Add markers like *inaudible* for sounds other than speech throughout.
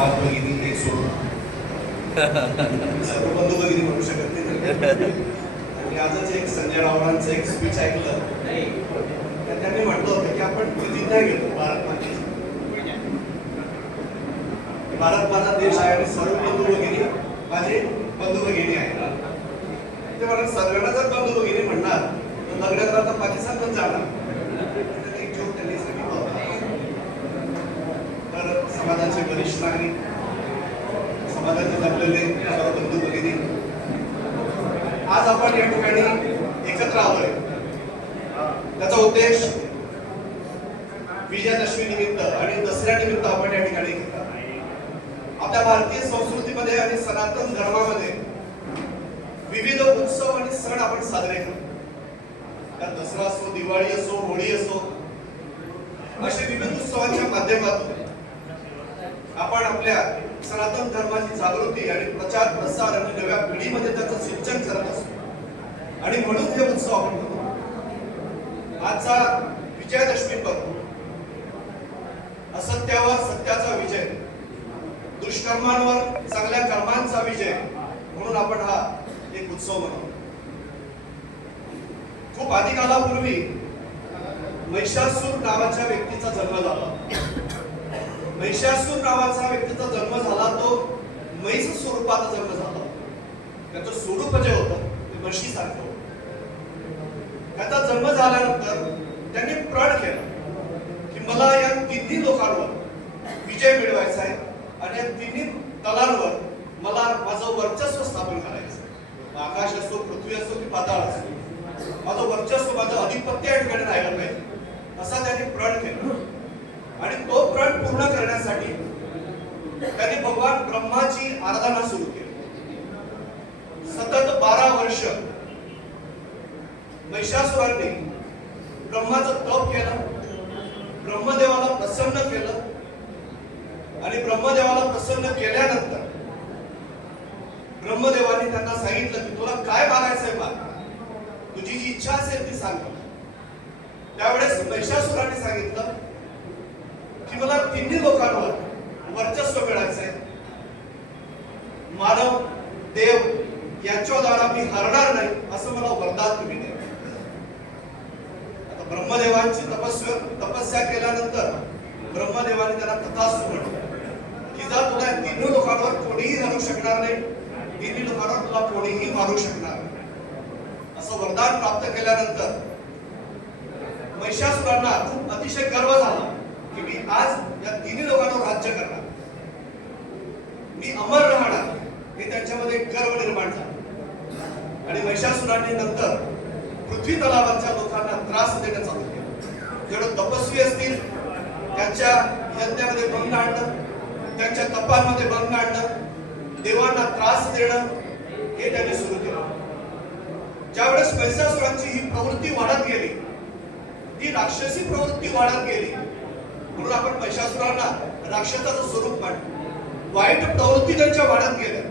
पाच भगिनी एक सोडून. *laughs* सर्व बंधू भगिनी म्हणू शकत नाही आणि आजच एक संजय रावणांचं एक स्पीच ऐकलं. त्यांनी म्हटलं होतं की आपण प्रतिज्ञा घेतो भारत मातेची भारत माझा देश आहे आणि सर्व बंधू भगिनी माझे बंधू भगिनी आहेत. ते मला सगळ्यांना जर बंधू भगिनी म्हणणार तर लग्नात आता पाकिस्तानच जाणार तर एक जोक त्यांनी सांगितलं होता. तर समाजाचे वरिष्ठ नागरिक समाजाचे जपलेले सर्व बंधू भगिनी. आज आपण या ठिकाणी एकत्र आलोय. त्याचा उद्देश विजयादशमी निमित्त आणि दसऱ्या निमित्त आपण या ठिकाणी घेतला आपल्या भारतीय संस्कृतीमध्ये आणि सनातन धर्मामध्ये विविध उत्सव आणि सण आपण साजरे करतो. त्यात दसरा असो दिवाळी असो होळी असो असे विविध उत्सवांच्या माध्यमातून आपण आपल्या सनातन धर्माची जागृती आणि प्रचार प्रसार आणि नव्या पिढीमध्ये त्याचं सिंचन करत असतो. आणि म्हणून हे उत्सव आपण करतो. आजचा विजयादशमी पर्व असत्यावर सत्याचा विजय दुष्कर्मांवर चांगल्या कर्मांचा विजय म्हणून आपण हा एक उत्सव मनवतो खूप आधी कालापूर्वी महिषासूर नावाच्या व्यक्तीचा जन्म झाला. महिषासूर नावाचा व्यक्तीचा जन्म झाला तो म्हैस स्वरूपाचा जन्म झाला. त्याचं स्वरूप जे होतं ते म्हशी सारखं त्याचा जन्म झाल्यानंतर त्यांनी प्रण केला की मला या तिन्ही लोकांवर विजय मिळवायचा आहे आणि या तिन्ही तलांवर मला माझं वर्चस्व स्थापन करायचं आकाश असो पृथ्वी असो की पाताळ असो माझं वर्चस्व माझं अधिपत्य या ठिकाणी राहिलं पाहिजे. असा त्यांनी प्रण केला. आणि तो प्रण पूर्ण करण्यासाठी त्यांनी भगवान ब्रह्माची आराधना सुरू केली. सतत बारा वर्ष महिषासुराने ब्रह्माचं तप केलं ब्रह्मदेवाला प्रसन्न केलं आणि ब्रह्मदेवाला प्रसन्न केल्यानंतर ब्रह्मदेवाने त्यांना सांगितलं की तुला काय मागायचंय माग तुझी जी इच्छा असेल ती सांग. त्यावेळेस महिषासुराने सांगितलं तिन्ही लोकांवर वर्चस्व मिळायचंय. मानव देव यांच्या द्वारा मी हरणार नाही असं मला वरदान तुम्ही द्या. आता ब्रह्मदेवांची तपस्या तपस्या केल्यानंतर ब्रह्मदेवाने त्यांना तथास्तु म्हटलं. की जर तुला तिन्ही लोकांवर कोणीही हरू शकणार नाही तिन्ही लोकांवर तुला कोणीही मारू शकणार नाही. असं वरदान प्राप्त केल्यानंतर महिषासुरांना खूप अतिशय गर्व झाला. की मी आज या तिन्ही लोकांवर राज्य करणार. मी अमर राहणार. हे त्यांच्यामध्ये गर्व निर्माण झाला. आणि महिषासुरांनी नंतर पृथ्वी तलावाच्या लोकांना त्रास देणं चालू केलं. जेवढं तपस्वी असतील त्यांच्या यज्ञामध्ये भंग आणणं त्यांच्या तपांमध्ये भंग आणणं देवांना त्रास देणं हे त्यांनी सुरू केलं. ज्यावेळेस महिषासुरांची ही प्रवृत्ती वाढत गेली ती राक्षसी प्रवृत्ती वाढत गेली म्हणून आपण महिषासुरांना राक्षसाचं स्वरूप मांडलं. वाईट प्रवृत्ती त्यांच्या वाढत गेल्या.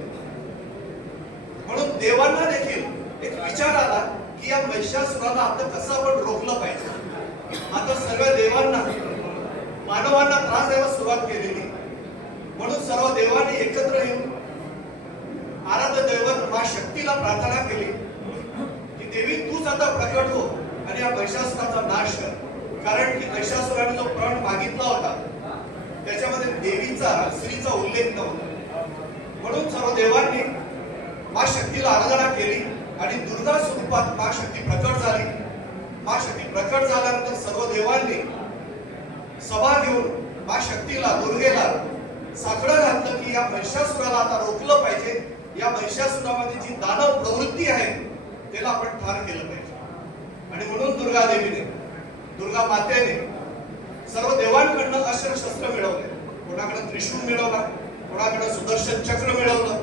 म्हणून देवांना देखील एक विचार आला की या महिषासुराला आता कसं आपण रोखलं पाहिजे? आता सर्व देवांना मानवांना त्रास द्यायला सुरुवात केलेली. म्हणून सर्व देवांनी एकत्र येऊन आराध्य दैवत मा शक्तीला प्रार्थना केली. की देवी तूच आता प्रकट हो आणि या महिषासुराचा नाश कर. कारण की महिषासुराने जो प्रण मागितला होता त्याच्यामध्ये देवीचा स्त्रीचा उल्लेख नव्हता म्हणून सर्व देवांनी मा शक्तीला आराधना केली आणि दुर्गा स्वरूपात मा शक्ती प्रकट झाली. मा शक्ती प्रकट झाल्यानंतर सर्व देवांनी सभा घेऊन मा शक्तीला दुर्गेला साखळं घातलं की या महिषासुराला आता रोखलं पाहिजे. या महिषासुरामध्ये जी दानव प्रवृत्ती आहे त्याला आपण ठार केलं पाहिजे. आणि म्हणून दुर्गा देवीने दुर्गा मातेने सर्व देवांकडनं अस्त्र शस्त्र मिळवले. कोणाकडे त्रिशूळ मिळवला कोणाकडे सुदर्शन चक्र मिळवलं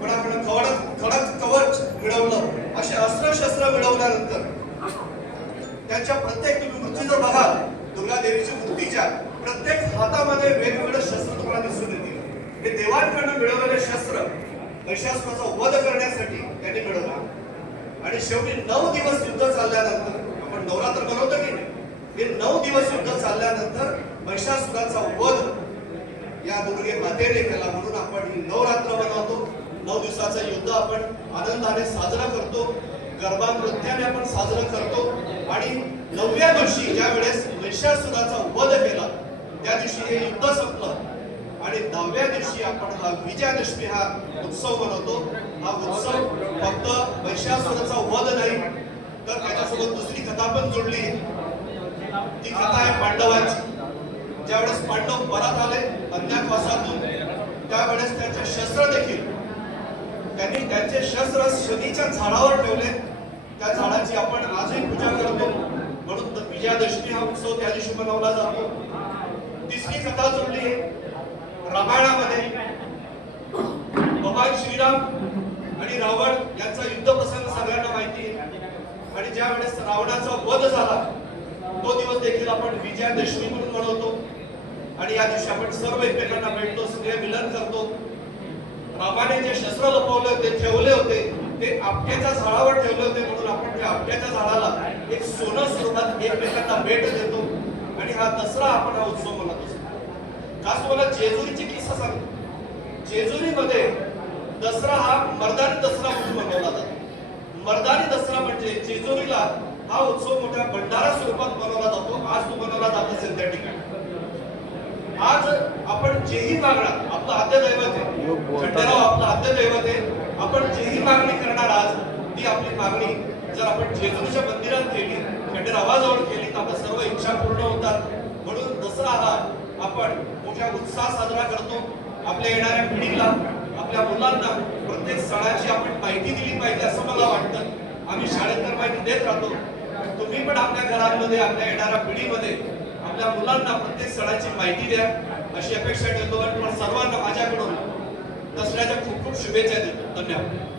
कोणाकडे खडक खडक कवच मिळवलं असे अस्त्र शस्त्र मिळवल्यानंतर त्यांच्या प्रत्येक तुम्ही मूर्ती जर बघाल दुर्गा देवीची मूर्तीच्या प्रत्येक हातामध्ये वेगवेगळं शस्त्र तुम्हाला दिसून येतील. हे देवांकडनं मिळवलेले शस्त्र महिषासुराचा वध करण्यासाठी त्यांनी मिळवलं. आणि शेवटी नऊ दिवस युद्ध चालल्यानंतर आपण नवरात्र बनवतो की नाही हे नऊ दिवस युद्ध चालल्यानंतर महिषासुराचा वध या दुर्गे केला म्हणून आपण ही नवरात्र बनवतो. नऊ दिवसाचं युद्ध आपण आनंदाने साजरा करतो. गरबा नृत्याने आपण साजरा करतो. आणि नवव्या दिवशी ज्या वेळेस महिषासुराचा वध केला त्या दिवशी हे युद्ध संपलं. आणि दहाव्या दिवशी आपण हा विजयादशमी हा उत्सव मनवतो हा उत्सव फक्त महिषासुराचा वध नाही तर त्याच्यासोबत दुसरी कथा पण जोडली. ती कथा आहे पांडवांची. ज्यावेळेस पांडव परत आले अज्ञातवासातून त्यावेळेस त्यांचे शस्त्र देखील. त्यांनी त्यांचे शस्त्र शनीच्या झाडावर ठेवले. त्या झाडाची आपण आजही पूजा करतो. म्हणून विजयादशमी हा उत्सव त्या दिवशी मनवला जातो. तिसरी कथा जोडली रामायणामध्ये भगवान श्रीराम आणि रावण यांचा युद्ध प्रसंग सगळ्यांना माहिती आहे. आणि ज्या वेळेस रावणाचा वध झाला तो दिवस देखील आपण विजयादशमी म्हणून मनवतो. आणि या दिवशी आपण सर्व एकमेकांना भेटतो सगळे मिलन करतो. रामाने जे शस्त्र लपवले होते ठेवले होते ते आपट्याच्या झाडावर ठेवले होते म्हणून आपण त्या आपट्याच्या झाडाला एक सोनं स्वरूपात एकमेकांना भेट देतो. आणि हा दसरा आपण हा उत्सव म्हणत असतो. खास तुम्हाला जेजुरीची किस्सा सांगतो. जेजुरीमध्ये दसरा हा मर्दानी दसरा म्हणून मनवला जातो. मर्दानी दसरा म्हणजे जेजुरीला हा उत्सव मोठ्या भंडारा स्वरूपात बनवला जातो. आज तो बनवला जात असेल. आज आपण जेही मागणार आपलं आद्य दैवत आहे. खंडेराव आपलं आद्य दैवत आहे. आपण जेही मागणी करणार आज ती आपली मागणी जर आपण जेजुरीच्या मंदिरात केली खंडेरावाजवळ केली तर आपल्या सर्व इच्छा पूर्ण होतात. म्हणून दसरा हा आपण मोठ्या उत्साह साजरा करतो. आपल्या येणाऱ्या पिढीला आपल्या मुलांना प्रत्येक सणाची आपण माहिती दिली पाहिजे असं मला वाटतं. आम्ही शाळेत तर माहिती देत राहतो. तुम्ही पण आपल्या घरांमध्ये आपल्या येणाऱ्या पिढीमध्ये आपल्या मुलांना प्रत्येक सणाची माहिती द्या. अशी अपेक्षा ठेवतो आणि सर्वांना माझ्याकडून दसऱ्याच्या खूप खूप शुभेच्छा देतो. धन्यवाद.